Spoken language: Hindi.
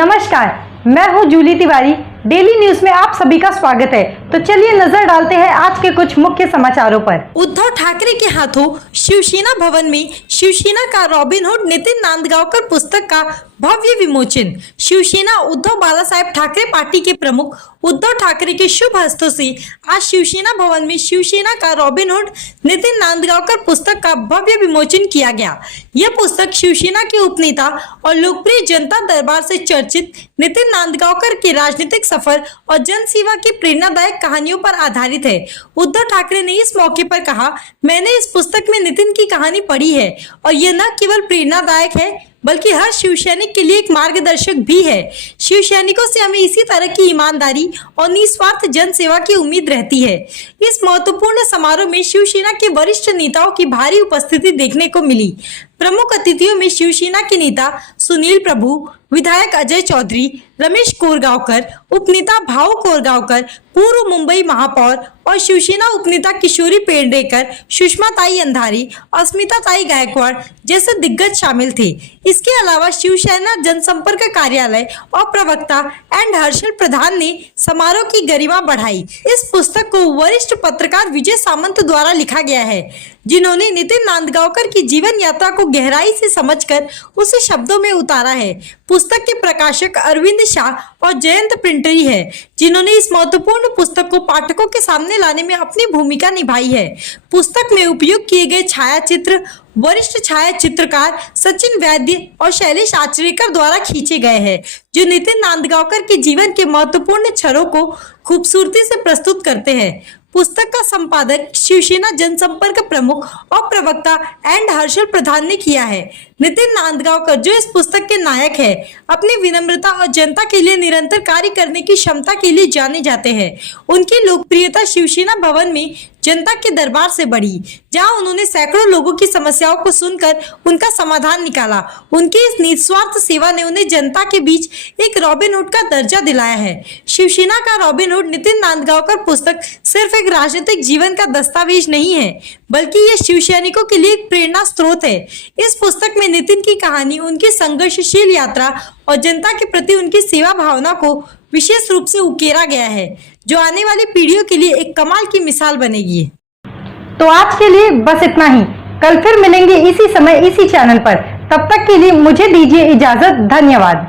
नमस्कार, मैं हूं जूली तिवारी। डेली न्यूज में आप सभी का स्वागत है। तो चलिए नजर डालते हैं आज के कुछ मुख्य समाचारों पर। उद्धव ठाकरे के हाथों शिवसेना भवन में शिवसेना का रॉबिनहुड नितिन नांदगांवकर पुस्तक का भव्य विमोचन। शिवसेना उद्धव बाला साहेब ठाकरे पार्टी के प्रमुख उद्धव ठाकरे के शुभ हस्तों से आज शिवसेना भवन में शिवसेना का रॉबिनहुड नितिन नांदगांवकर पुस्तक का भव्य विमोचन किया गया। यह पुस्तक शिवसेना के उपनेता और लोकप्रिय जनता दरबार से चर्चित नितिन नांदगांवकर के राजनीतिक सफर और जन सेवा की प्रेरणादायक कहानियों पर आधारित है। उद्धव ठाकरे ने इस मौके पर कहा, मैंने इस पुस्तक में नितिन की कहानी पढ़ी है और यह न केवल प्रेरणादायक है बल्कि हर शिव सैनिक के लिए एक मार्गदर्शक भी है। शिव सैनिकों से हमें इसी तरह की ईमानदारी और निस्वार्थ जन सेवा की उम्मीद रहती है। इस महत्वपूर्ण समारोह में शिवसेना के वरिष्ठ नेताओं की भारी उपस्थिति देखने को मिली। प्रमुख अतिथियों में शिवसेना के नेता सुनील प्रभु, विधायक अजय चौधरी, रमेश कोरगांवकर, उपनेता भाऊ कोरगांवकर, पूर्व मुंबई महापौर और शिवसेना उपनेता किशोरी पेडनेकर, सुषमा ताई अंधारी, अस्मिता ताई गायकवाड़ जैसे दिग्गज शामिल थे। इसके अलावा शिवसेना जनसंपर्क कार्यालय और प्रवक्ता एंड हर्षल प्रधान ने समारोह की गरिमा बढ़ाई। इस पुस्तक को वरिष्ठ पत्रकार विजय सामंत द्वारा लिखा गया है, जिन्होंने नितिन नांदगांवकर की जीवन यात्रा को गहराई से समझकर उसे शब्दों में उतारा है। पुस्तक के प्रकाशक अरविंद शाह और जयंत प्रिंटरी है, जिन्होंने इस महत्वपूर्ण पुस्तक को पाठकों के सामने लाने में अपनी भूमिका निभाई है। पुस्तक में उपयोग किए गए छायाचित्र वरिष्ठ छायाचित्रकार सचिन वैद्य और शैलेश आचरेकर द्वारा खींचे गए हैं, जो नितिन नांदगांवकर के जीवन के महत्वपूर्ण क्षणों को खूबसूरती से प्रस्तुत करते हैं। पुस्तक का संपादक शिवसेना जनसंपर्क प्रमुख और प्रवक्ता एंड हर्षल प्रधान ने किया है। नितिन नांदगांवकर, जो इस पुस्तक के नायक है, अपनी विनम्रता और जनता के लिए निरंतर कार्य करने की क्षमता के लिए जाने जाते हैं। उनकी लोकप्रियता शिवसेना भवन में जनता के दरबार से बढ़ी, जहां उन्होंने सैकड़ों लोगों की समस्याओं को सुनकर उनका समाधान निकाला। उनकी इस निस्वार्थ सेवा ने उन्हें जनता के बीच एक रॉबिनहुड का दर्जा दिलाया है। शिवसेना का रॉबिनहुड नितिन नांदगांवकर पुस्तक सिर्फ एक राजनीतिक जीवन का दस्तावेज नहीं है, बल्कि यह शिव सैनिकों के लिए एक प्रेरणा स्रोत है। इस पुस्तक में नितिन की कहानी, उनकी संघर्षशील यात्रा और जनता के प्रति उनकी सेवा भावना को विशेष रूप से उकेरा गया है, जो आने वाली पीढ़ियों के लिए एक कमाल की मिसाल बनेगी। तो आज के लिए बस इतना ही। कल फिर मिलेंगे इसी समय इसी चैनल पर। तब तक के लिए मुझे दीजिए इजाजत। धन्यवाद।